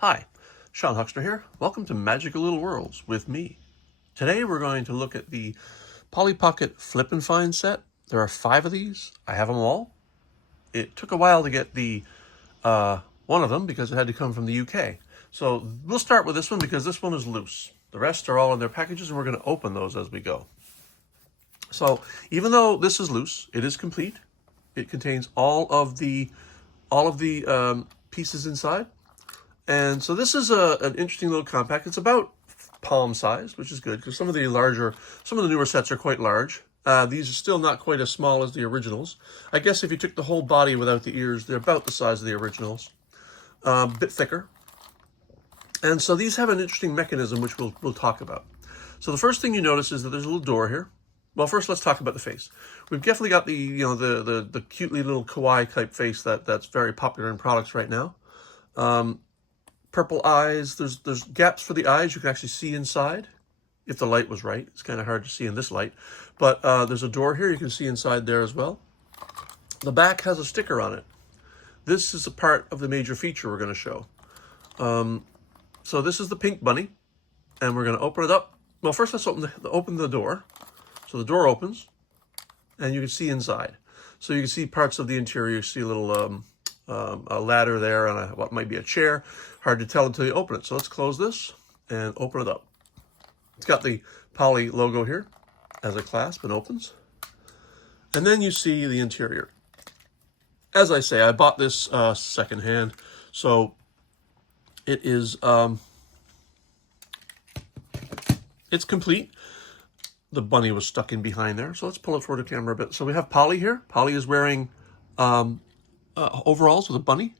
Hi, Sean Huxter here. Welcome to Magical Little Worlds with me. Today we're going to look at the Polly Pocket Flip and Find set. There are 5 of these. I have them all. It took a while to get the one of them because it had to come from the UK. So we'll start with this one because this one is loose. The rest are all in their packages and we're going to open those as we go. So even though this is loose, it is complete. It contains all of the pieces inside. And so this is an interesting little compact. It's about palm size, which is good because some of the newer sets are quite large. These are still not quite as small as the originals. I guess if you took the whole body without the ears, they're about the size of the originals. A bit thicker. And so these have an interesting mechanism, which we'll talk about. So the first thing you notice is that there's a little door here. Well, first let's talk about the face. We've definitely got the cutely little kawaii type face that's very popular in products right now. Purple eyes. There's gaps for the eyes. You can actually see inside if the light was right. It's kind of hard to see in this light. But there's a door here. You can see inside there as well. The back has a sticker on it. This is a part of the major feature we're going to show. So this is the pink bunny. And we're going to open it up. Well, first let's open the door. So the door opens. And you can see inside. So you can see parts of the interior. You see a little a ladder there and what might be a chair. Hard to tell until you open it. So let's close this and open it up. It's got the Polly logo here as a clasp and opens. And then you see the interior. As I say, I bought this secondhand. So it is, it's complete. The bunny was stuck in behind there. So let's pull it toward the camera a bit. So we have Polly here. Polly is wearing overalls with a bunny.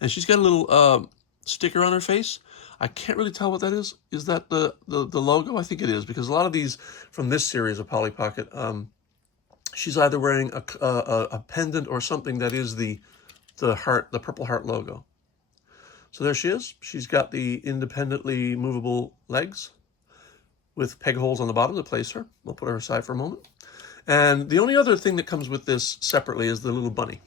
And she's got a little sticker on her face. I can't really tell what that is. Is that the logo? I think it is, because a lot of these from this series of Polly Pocket, she's either wearing a pendant or something that is the purple heart logo. So there she is. She's got the independently movable legs with peg holes on the bottom to place her. We'll put her aside for a moment. And the only other thing that comes with this separately is the little bunny.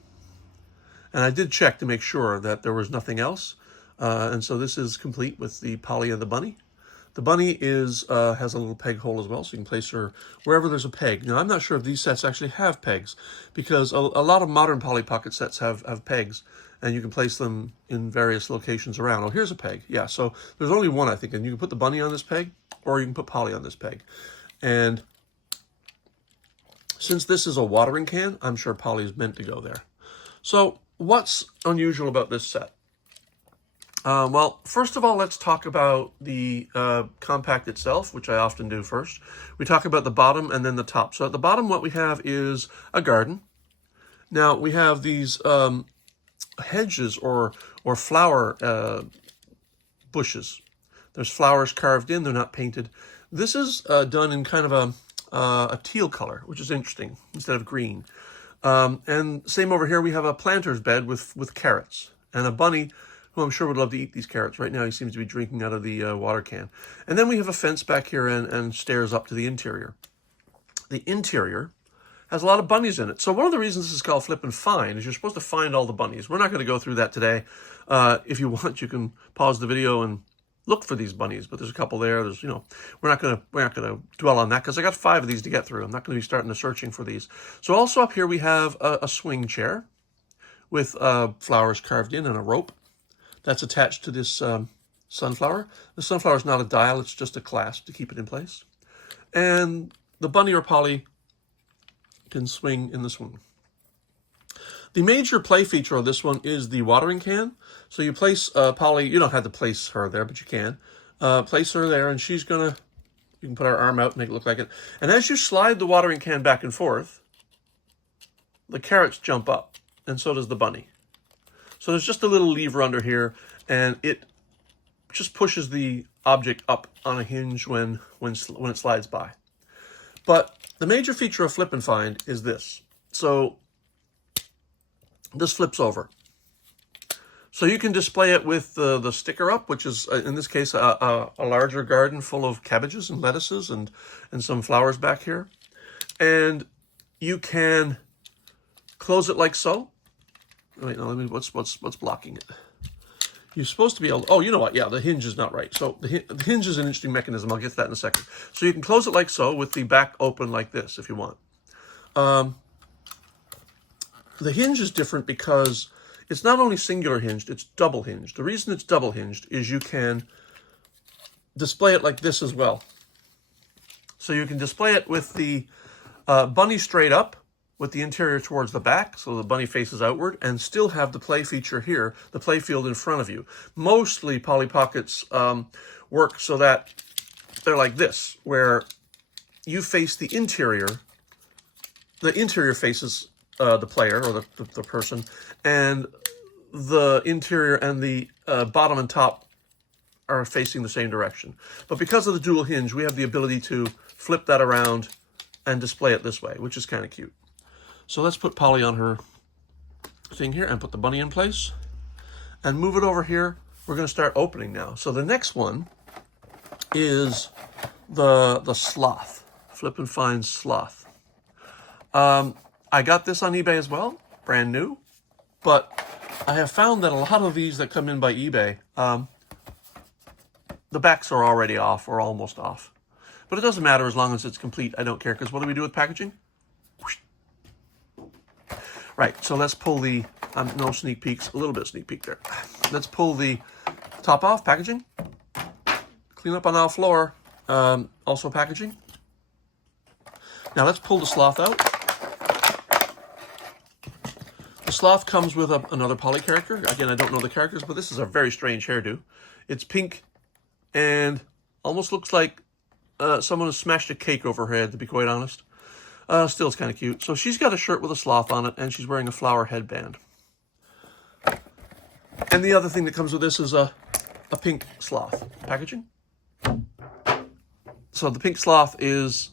And I did check to make sure that there was nothing else. And so this is complete with the Polly and the bunny. The bunny has a little peg hole as well, so you can place her wherever there's a peg. Now, I'm not sure if these sets actually have pegs, because a lot of modern Polly Pocket sets have pegs, and you can place them in various locations around. Oh, here's a peg. Yeah, so there's only one, I think, and you can put the bunny on this peg, or you can put Polly on this peg. And since this is a watering can, I'm sure Polly is meant to go there. So what's unusual about this set? Well, first of all, let's talk about the compact itself, which I often do first. We talk about the bottom and then the top. So at the bottom, what we have is a garden. Now, we have these hedges or flower bushes. There's flowers carved in. They're not painted. This is done in kind of a teal color, which is interesting, instead of green. And same over here, we have a planter's bed with carrots and a bunny who I'm sure would love to eat these carrots. Right now, he seems to be drinking out of the water can. And then we have a fence back here and stairs up to the interior. The interior has a lot of bunnies in it. So one of the reasons this is called Flip and Find is you're supposed to find all the bunnies. We're not going to go through that today. If you want, you can pause the video and look for these bunnies. But there's a couple there. There's, we're not going to dwell on that because I got 5 of these to get through. I'm not going to be starting to searching for these. So also up here we have a swing chair with flowers carved in and a rope. That's attached to this sunflower. The sunflower is not a dial, it's just a clasp to keep it in place. And the bunny or Polly can swing in the swing. The major play feature of this one is the watering can. So you place Polly, you don't have to place her there, but you can. Place her there, and she's you can put her arm out and make it look like it. And as you slide the watering can back and forth, the carrots jump up, and so does the bunny. So there's just a little lever under here, and it just pushes the object up on a hinge when it slides by. But the major feature of Flip and Find is this. So this flips over. So you can display it with the sticker up, which is, in this case, a larger garden full of cabbages and lettuces and some flowers back here. And you can close it like so. Wait, no, what's blocking it? you're supposed to be able to, oh, you know what? Yeah, the hinge is not right. So the hinge is an interesting mechanism. I'll get to that in a second. So you can close it like so with the back open like this if you want. The hinge is different because it's not only singular hinged, it's double hinged. The reason it's double hinged is you can display it like this as well. So you can display it with the bunny straight up, with the interior towards the back, so the bunny faces outward, and still have the play feature here, the play field in front of you. Mostly Polly Pockets work so that they're like this, where you face the interior faces the player, or the person, and the interior and the bottom and top are facing the same direction. But because of the dual hinge, we have the ability to flip that around and display it this way, which is kind of cute. So let's put Polly on her thing here and put the bunny in place and move it over here. We're going to start opening now. So the next one is the Sloth, Flip and Find Sloth. I got this on eBay as well, brand new, but I have found that a lot of these that come in by eBay, the backs are already off or almost off. But it doesn't matter as long as it's complete. I don't care, because what do we do with packaging? Right, so let's pull the, no sneak peeks, a little bit of sneak peek there. Let's pull the top off, packaging. Clean up on our floor, also packaging. Now let's pull the Sloth out. The Sloth comes with another Polly character. Again, I don't know the characters, but this is a very strange hairdo. It's pink and almost looks like someone has smashed a cake over her head, to be quite honest. Still, it's kind of cute. So she's got a shirt with a sloth on it, and she's wearing a flower headband. And the other thing that comes with this is a pink sloth packaging. So the pink sloth is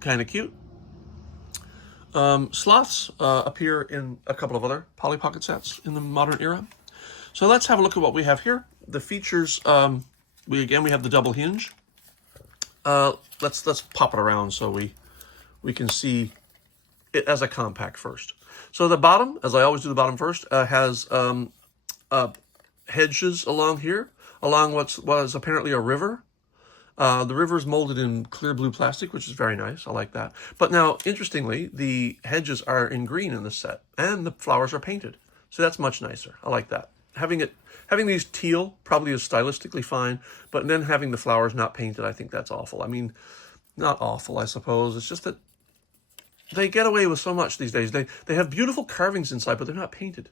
kind of cute. Sloths appear in a couple of other Polly Pocket sets in the modern era. So let's have a look at what we have here. The features, we have the double hinge. Let's pop it around so we can see it as a compact first. So the bottom, as I always do the bottom first, has hedges along here, along what was apparently a river. The river is molded in clear blue plastic, which is very nice. I like that. But now, interestingly, the hedges are in green in this set, and the flowers are painted. So that's much nicer. I like that. Having these teal probably is stylistically fine, but then having the flowers not painted, I think that's awful. I mean, not awful, I suppose. It's just that they get away with so much these days. They have beautiful carvings inside, but they're not painted.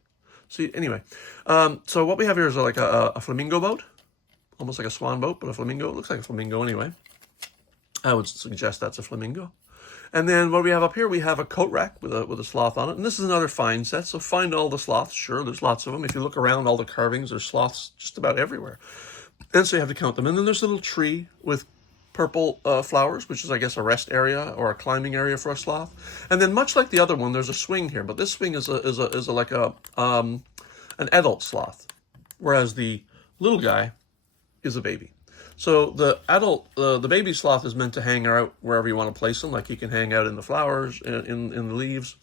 So anyway, so what we have here is like a flamingo boat, almost like a swan boat, but a flamingo. It looks like a flamingo anyway. I would suggest that's a flamingo. And then what we have up here, we have a coat rack with a sloth on it. And this is another find set, so find all the sloths. Sure, there's lots of them. If you look around all the carvings, there's sloths just about everywhere. And so you have to count them. And then there's a little tree with purple flowers, which is, I guess, a rest area or a climbing area for a sloth. And then much like the other one, there's a swing here. But this swing is like an adult sloth, whereas the little guy is a baby. So the adult, the baby sloth is meant to hang out wherever you want to place him. Like he can hang out in the flowers, in the leaves.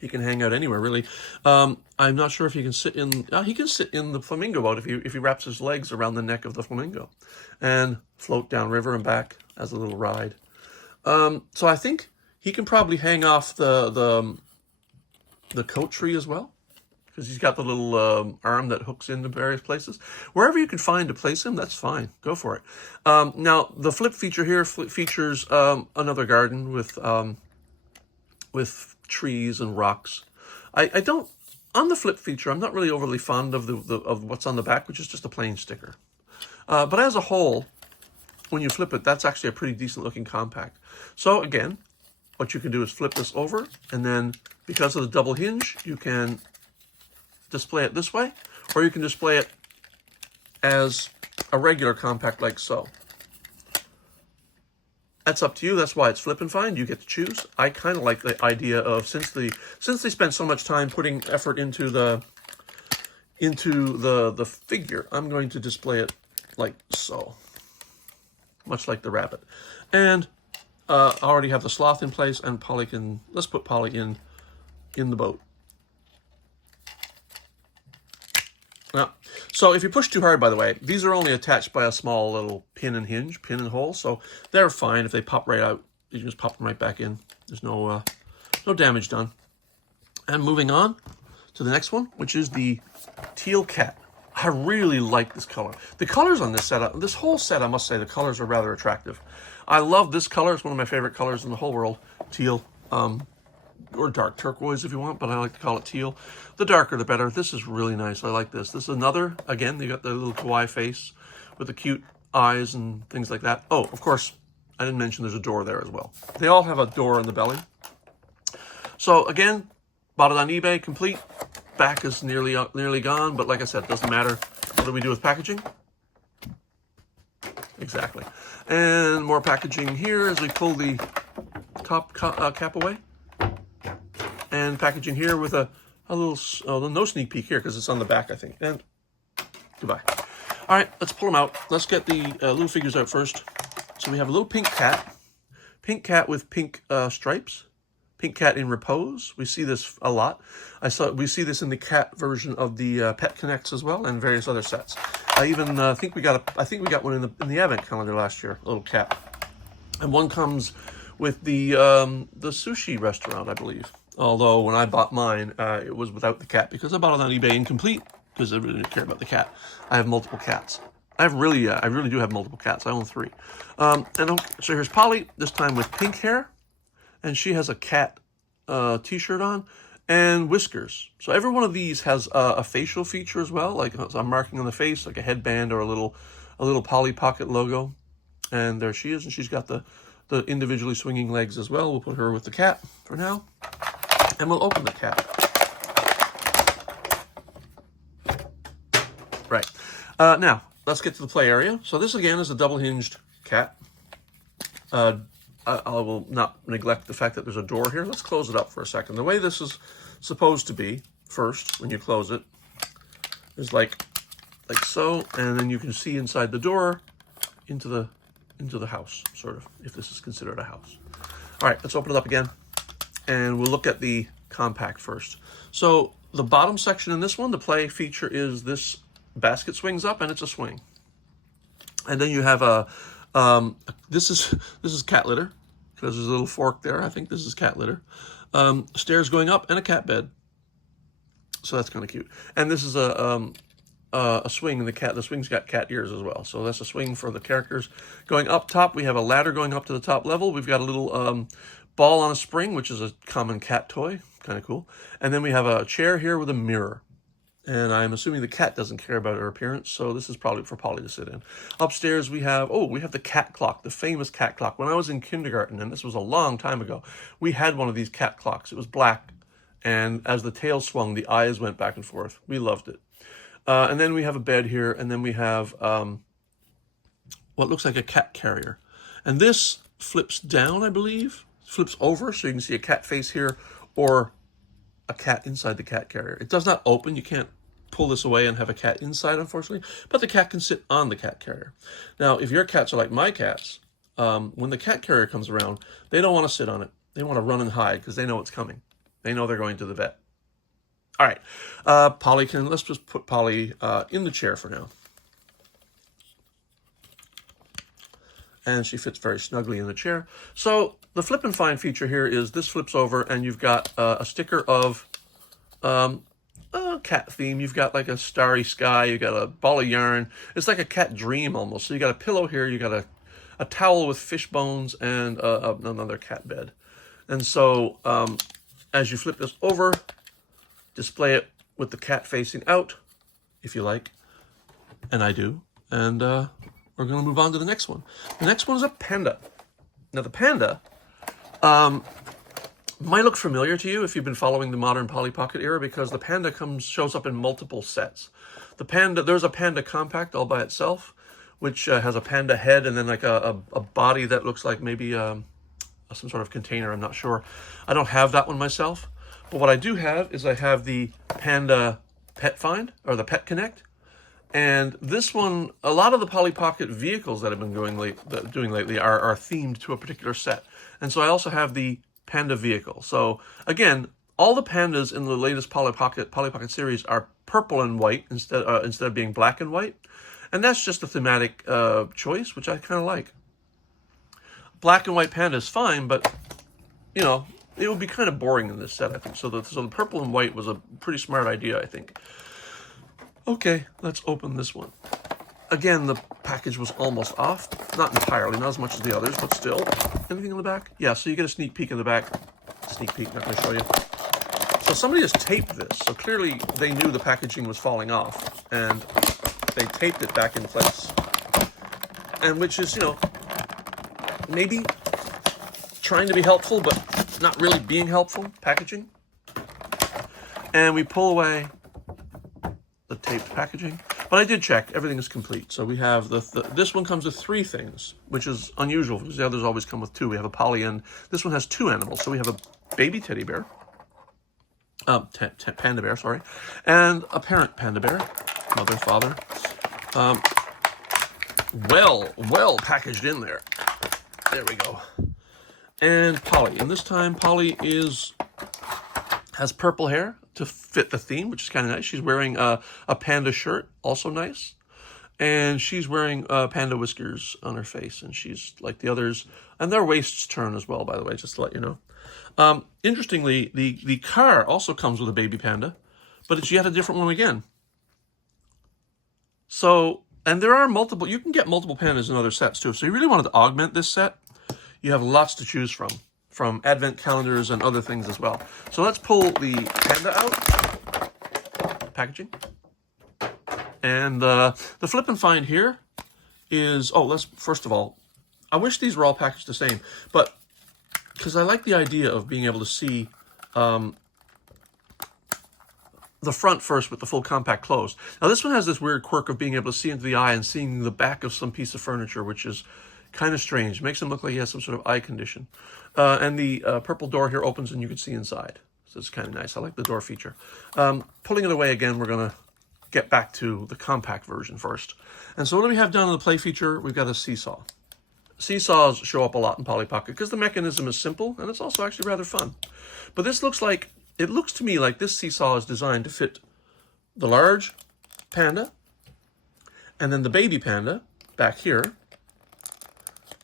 He can hang out anywhere, really. I'm not sure if he can sit in. He can sit in the flamingo boat if he wraps his legs around the neck of the flamingo, and float down river and back as a little ride. So I think he can probably hang off the coat tree as well, because he's got the little arm that hooks into various places. Wherever you can find to place him, that's fine. Go for it. Now, the flip feature here features another garden with trees and rocks. I don't, on the flip feature, I'm not really overly fond of of what's on the back, which is just a plain sticker. But as a whole, when you flip it, that's actually a pretty decent looking compact. So again, what you can do is flip this over, and then because of the double hinge, you can display it this way, or you can display it as a regular compact like so. That's up to you. That's why it's flip and find. You get to choose. I kind of like the idea of, since they spend so much time putting effort into the figure, I'm going to display it like so, much like the rabbit. And I already have the sloth in place, and let's put Polly in the boat. Yeah. So if you push too hard, by the way, these are only attached by a small little pin and hinge, pin and hole, so they're fine. If they pop right out, you just pop them right back in. There's no damage done. And moving on to the next one, which is the Teal cat. I really like this color. The colors on this set, this whole set, I must say, the colors are rather attractive. I love this color. It's one of my favorite colors in the whole world, teal. Or dark turquoise if you want, but I like to call it teal. The darker the better. This is really nice. I like this. This is another, again, they got the little kawaii face with the cute eyes and things like that. Oh, of course, I didn't mention there's a door there as well. They all have a door in the belly. So again, bought it on eBay, complete. Back is nearly gone, but like I said, it doesn't matter. What do we do with packaging? Exactly. And more packaging here as we pull the top cap away. And packaging here with a little, no sneak peek here because it's on the back, I think. And goodbye. All right, let's pull them out. Let's get the little figures out first. So we have a little pink cat with pink stripes. Pink cat in repose. We see this a lot. We see this in the cat version of the Pet Connects as well, and various other sets. I even think we got one in the Advent calendar last year, a little cat. And one comes with the sushi restaurant, I believe. Although when I bought mine, it was without the cat because I bought it on eBay incomplete because I really didn't care about the cat. I have multiple cats. I really do have multiple cats. I own 3. So here's Polly, this time with pink hair, and she has a cat t-shirt on and whiskers. So every one of these has a facial feature as well, like a marking on the face, like a headband or a little Polly Pocket logo. And there she is, and she's got the individually swinging legs as well. We'll put her with the cat for now. And we'll open the cat. Right. Now, let's get to the play area. So this, again, is a double-hinged cat. I will not neglect the fact that there's a door here. Let's close it up for a second. The way this is supposed to be, first, when you close it, is like so, and then you can see inside the door into the house, sort of, if this is considered a house. All right, let's open it up again. And we'll look at the compact first. So the bottom section in this one, the play feature is this basket swings up and it's a swing. And then you have this is cat litter because there's a little fork there. I think this is cat litter. Stairs going up and a cat bed. So that's kind of cute. And this is a swing, and the swing's got cat ears as well. So that's a swing for the characters. Going up top, we have a ladder going up to the top level. We've got a little ball on a spring, which is a common cat toy, kind of cool. And then we have a chair here with a mirror. And I'm assuming the cat doesn't care about her appearance, so this is probably for Polly to sit in. Upstairs we have the cat clock, the famous cat clock. When I was in kindergarten, and this was a long time ago, we had one of these cat clocks. It was black, and as the tail swung, the eyes went back and forth. We loved it. And then we have a bed here, and then we have what looks like a cat carrier. And this flips down, I believe. Flips over, so you can see a cat face here, or a cat inside the cat carrier. It does not open. You can't pull this away and have a cat inside, unfortunately, but the cat can sit on the cat carrier. Now, if your cats are like my cats, when the cat carrier comes around, they don't want to sit on it. They want to run and hide because they know it's coming. They know they're going to the vet. All right, let's just put Polly in the chair for now. And she fits very snugly in the chair. So the flip and find feature here is this flips over and you've got a sticker of a cat theme. You've got like a starry sky, you've got a ball of yarn. It's like a cat dream almost. So you got a pillow here, you got a towel with fish bones and another cat bed. And so as you flip this over, display it with the cat facing out, if you like, and I do. And we're going to move on to the next one. The next one is a Panda. Now the Panda might look familiar to you if you've been following the modern Polly Pocket era, because the Panda shows up in multiple sets. There's a Panda compact all by itself, which has a panda head and then like a body that looks like maybe some sort of container. I'm not sure. I don't have that one myself. But what I do have is I have the Panda Pet Find, or the Pet Connect. And this one, a lot of the Polly Pocket vehicles that I've been doing lately are themed to a particular set. And so I also have the Panda vehicle. So again, all the pandas in the latest Polly Pocket series are purple and white instead of being black and white. And that's just a thematic choice, which I kind of like. Black and white panda is fine, but, you know, it would be kind of boring in this set, I think. So the purple and white was a pretty smart idea, I think. Okay, let's open this one. Again, the package was almost off. Not entirely, not as much as the others, but still. Anything in the back? Yeah, so you get a sneak peek in the back. Sneak peek, not going to show you. So somebody has taped this. So clearly they knew the packaging was falling off. And they taped it back in place. And which is, you know, maybe trying to be helpful, but not really being helpful. Packaging. And we pull away the taped packaging. But I did check. Everything is complete. So we have this one comes with 3 things, which is unusual because the others always come with 2. We have a Polly and this one has 2 animals. So we have a baby teddy bear, panda bear, sorry, and a parent panda bear, mother, father. Well packaged in there. There we go. And Polly. And this time Polly has purple hair to fit the theme, which is kind of nice. She's wearing a panda shirt, also nice. And she's wearing panda whiskers on her face. And she's like the others. And their waists turn as well, by the way, just to let you know. Interestingly, the car also comes with a baby panda, but it's yet a different one again. So, and there are multiple, you can get multiple pandas in other sets too. So you really wanted to augment this set. You have lots to choose from advent calendars and other things as well. So let's pull the panda out. Packaging. And the flip and find here is, first of all, I wish these were all packaged the same, but because I like the idea of being able to see the front first with the full compact closed. Now this one has this weird quirk of being able to see into the eye and seeing the back of some piece of furniture, which is kind of strange. Makes him look like he has some sort of eye condition. And the purple door here opens and you can see inside. So it's kind of nice. I like the door feature. Pulling it away again, we're going to get back to the compact version first. And so what do we have down in the play feature? We've got a seesaw. Seesaws show up a lot in Polly Pocket because the mechanism is simple and it's also actually rather fun. But this looks to me like this seesaw is designed to fit the large panda and then the baby panda back here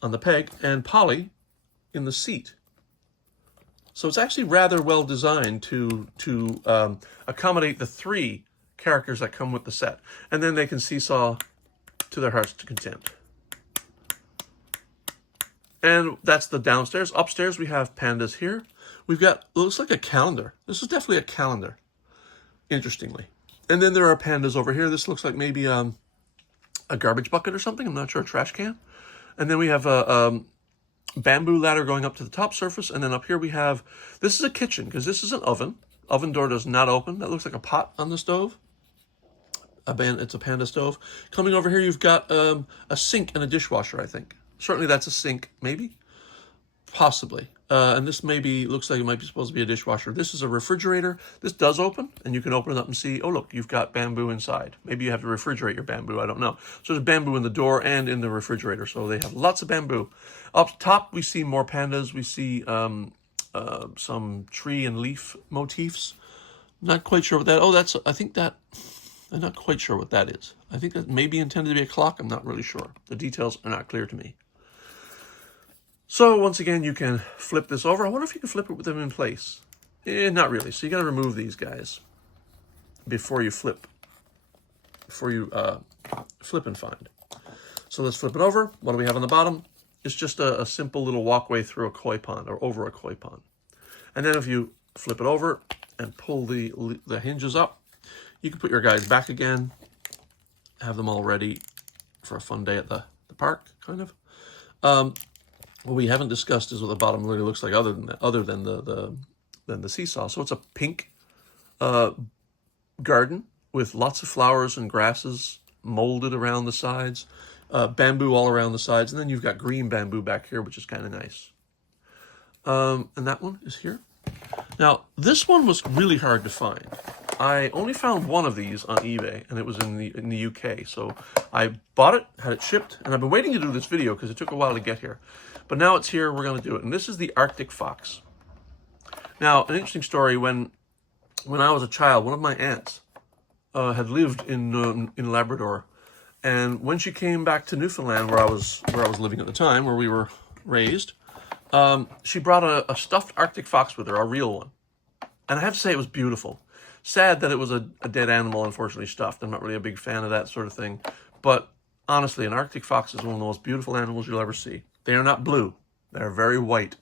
on the peg and Polly in the seat. So it's actually rather well designed to accommodate the 3 characters that come with the set. And then they can seesaw to their heart's content. And that's the downstairs. Upstairs we have pandas here. We've got, it looks like a calendar. This is definitely a calendar, interestingly. And then there are pandas over here. This looks like maybe a garbage bucket or something. I'm not sure, a trash can. And then we have a bamboo ladder going up to the top surface. And then up here we have, this is a kitchen because this is an oven. Oven door does not open. That looks like a pot on the stove. It's a panda stove. Coming over here, you've got a sink and a dishwasher, I think. Certainly that's a sink, maybe, possibly. And this maybe looks like it might be supposed to be a dishwasher. This is a refrigerator. This does open, and you can open it up and see, oh, look, you've got bamboo inside. Maybe you have to refrigerate your bamboo, I don't know. So there's bamboo in the door and in the refrigerator, so they have lots of bamboo. Up top, we see more pandas. We see some tree and leaf motifs. Not quite sure what that, I'm not quite sure what that is. I think that may be intended to be a clock. I'm not really sure. The details are not clear to me. So once again, you can flip this over. I wonder if you can flip it with them in place. Not really. So you got to remove these guys before you flip and find. So let's flip it over. What do we have on the bottom? It's just a simple little walkway through a koi pond or over a koi pond. And then if you flip it over and pull the hinges up, you can put your guys back again, have them all ready for a fun day at the park, kind of. What we haven't discussed is what the bottom really looks like other than the seesaw. So it's a pink garden with lots of flowers and grasses molded around the sides, bamboo all around the sides, and then you've got green bamboo back here, which is kind of nice. And that one is here. Now, this one was really hard to find. I only found one of these on eBay, and it was in the UK. So I bought it, had it shipped, and I've been waiting to do this video because it took a while to get here. But now it's here, we're going to do it. And this is the Arctic Fox. Now, an interesting story, when I was a child, one of my aunts had lived in Labrador, and when she came back to Newfoundland, where I was living at the time, where we were raised, she brought a stuffed Arctic fox with her, a real one. And I have to say it was beautiful. Sad that it was a dead animal, unfortunately stuffed. I'm not really a big fan of that sort of thing. But honestly, an Arctic fox is one of the most beautiful animals you'll ever see. They are not blue. They're very white.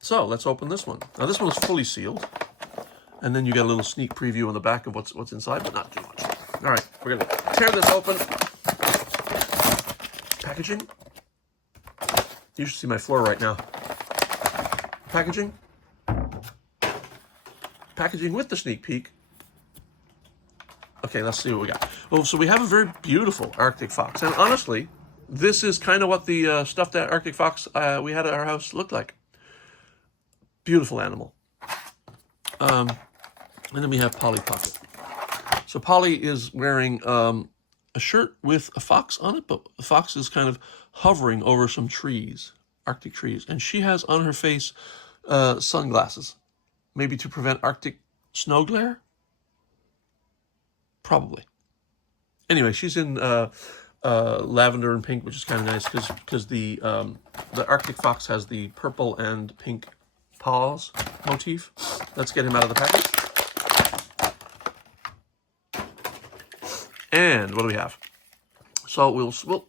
So let's open this one. Now this one is fully sealed. And then you get a little sneak preview on the back of what's inside, but not too much. All right, we're going to tear this open. Packaging. You should see my floor right now. Packaging. Packaging with the sneak peek. Okay, let's see what we got. Well, so we have a very beautiful Arctic fox. And honestly, this is kind of what the stuffed Arctic fox we had at our house looked like. Beautiful animal. And then we have Polly Pocket. So Polly is wearing a shirt with a fox on it, but the fox is kind of hovering over some trees, Arctic trees. And she has on her face sunglasses. Maybe to prevent Arctic snow glare? Probably. Anyway, she's in lavender and pink, which is kind of nice because the Arctic fox has the purple and pink paws motif. Let's get him out of the package. And what do we have? So we'll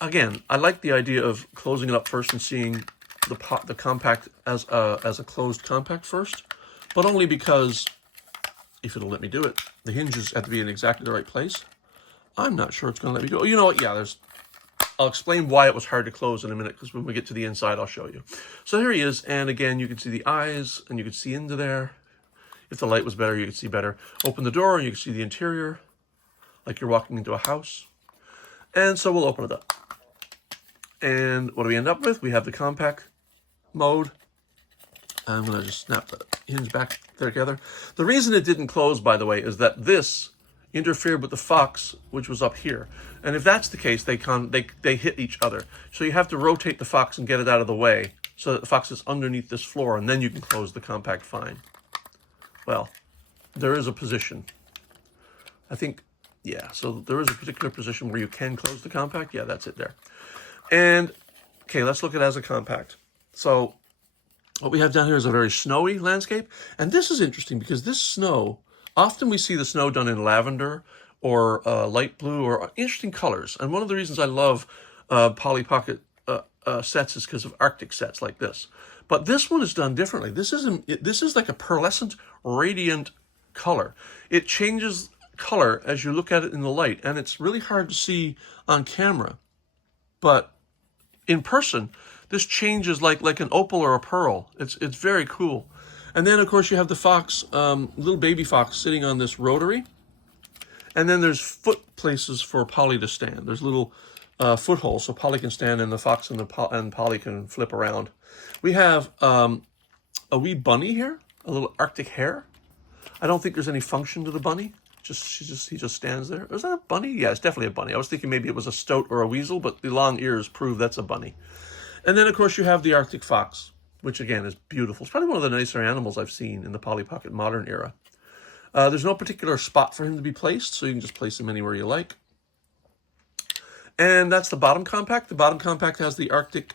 again, I like the idea of closing it up first and seeing the compact as a closed compact first, but only because, if it'll let me do it, the hinges have to be in exactly the right place. I'm not sure it's going to let me do it. Oh, you know what? Yeah, I'll explain why it was hard to close in a minute, because when we get to the inside, I'll show you. So here he is, and again, you can see the eyes, and you can see into there. If the light was better, you could see better. Open the door, and you can see the interior, like you're walking into a house. And so we'll open it up. And what do we end up with? We have the compact mode. I'm going to just snap the hinge back together. The reason it didn't close, by the way, is that this interfered with the fox, which was up here. And if that's the case, they hit each other. So you have to rotate the fox and get it out of the way so that the fox is underneath this floor, and then you can close the compact fine. Well, there is a position. I think, yeah, so there is a particular position where you can close the compact. Yeah, that's it there. And, okay, let's look at it as a compact. So what we have down here is a very snowy landscape. And this is interesting because this snow, often we see the snow done in lavender or light blue or interesting colors. And one of the reasons I love Polly Pocket sets is because of Arctic sets like this. But this one is done differently. This is like a pearlescent, radiant color. It changes color as you look at it in the light. And it's really hard to see on camera. But in person, this changes like an opal or a pearl. It's very cool. And then, of course, you have the fox, little baby fox sitting on this rotary. And then there's foot places for Polly to stand. There's little footholds so Polly can stand and the fox and Polly can flip around. We have a wee bunny here, a little Arctic hare. I don't think there's any function to the bunny. He just stands there. Is that a bunny? Yeah, it's definitely a bunny. I was thinking maybe it was a stoat or a weasel, but the long ears prove that's a bunny. And then, of course, you have the Arctic fox, which, again, is beautiful. It's probably one of the nicer animals I've seen in the Polly Pocket modern era. There's no particular spot for him to be placed, so you can just place him anywhere you like. And that's the bottom compact. The bottom compact has the Arctic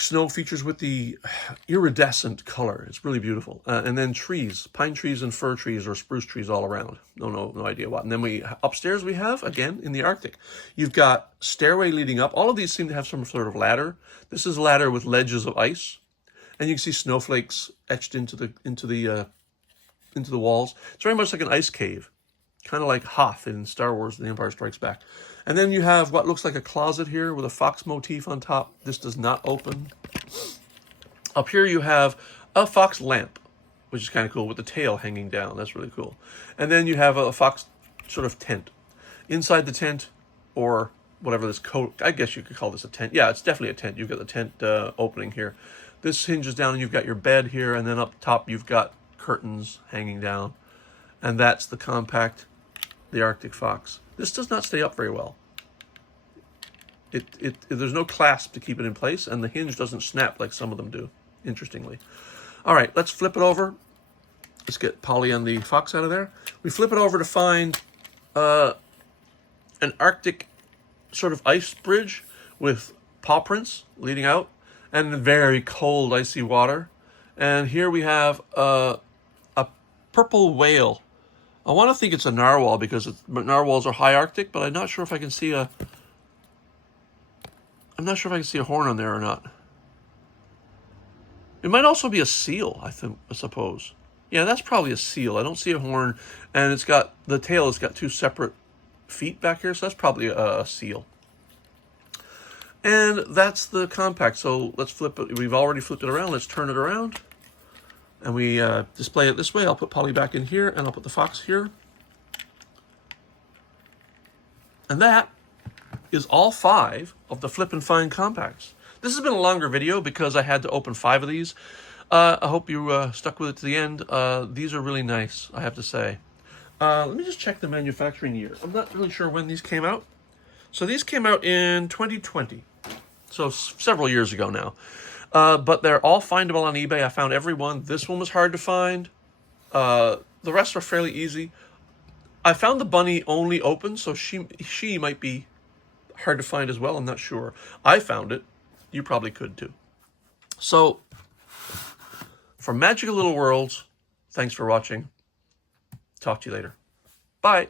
snow features with the iridescent color. It's really beautiful. And then trees, pine trees and fir trees or spruce trees all around. No idea what. And then upstairs we have, again, in the Arctic, you've got stairway leading up. All of these seem to have some sort of ladder. This is a ladder with ledges of ice. And you can see snowflakes etched into the walls. It's very much like an ice cave, kind of like Hoth in Star Wars: The Empire Strikes Back. And then you have what looks like a closet here with a fox motif on top. This does not open. Up here you have a fox lamp, which is kind of cool, with the tail hanging down. That's really cool. And then you have a fox sort of tent. Inside the tent, or whatever this coat, I guess you could call this a tent. Yeah, it's definitely a tent. You've got the tent opening here. This hinges down and you've got your bed here, and then up top you've got curtains hanging down. And that's the compact, the Arctic fox. This does not stay up very well. There's no clasp to keep it in place, and the hinge doesn't snap like some of them do, interestingly. All right, let's flip it over. Let's get Polly and the fox out of there. We flip it over to find an Arctic sort of ice bridge with paw prints leading out and very cold icy water. And here we have a purple whale. I want to think it's a narwhal because narwhals are high Arctic, but I'm not sure if I can see a horn on there or not. It might also be a seal, I suppose. Yeah, that's probably a seal. I don't see a horn, and the tail has got two separate feet back here, so that's probably a seal. And that's the compact. So let's flip it. We've already flipped it around. Let's turn it around, and we display it this way. I'll put Polly back in here, and I'll put the fox here. And that is all 5 of the Flip and Find compacts. This has been a longer video because I had to open 5 of these. I hope you stuck with it to the end. These are really nice, I have to say. Let me just check the manufacturing year. I'm not really sure when these came out. So these came out in 2020. So several years ago now. But they're all findable on eBay. I found every one. This one was hard to find. The rest are fairly easy. I found the bunny only open, so she might be hard to find as well. I'm not sure. I found it. You probably could too. So, from Magical Little Worlds, thanks for watching. Talk to you later. Bye.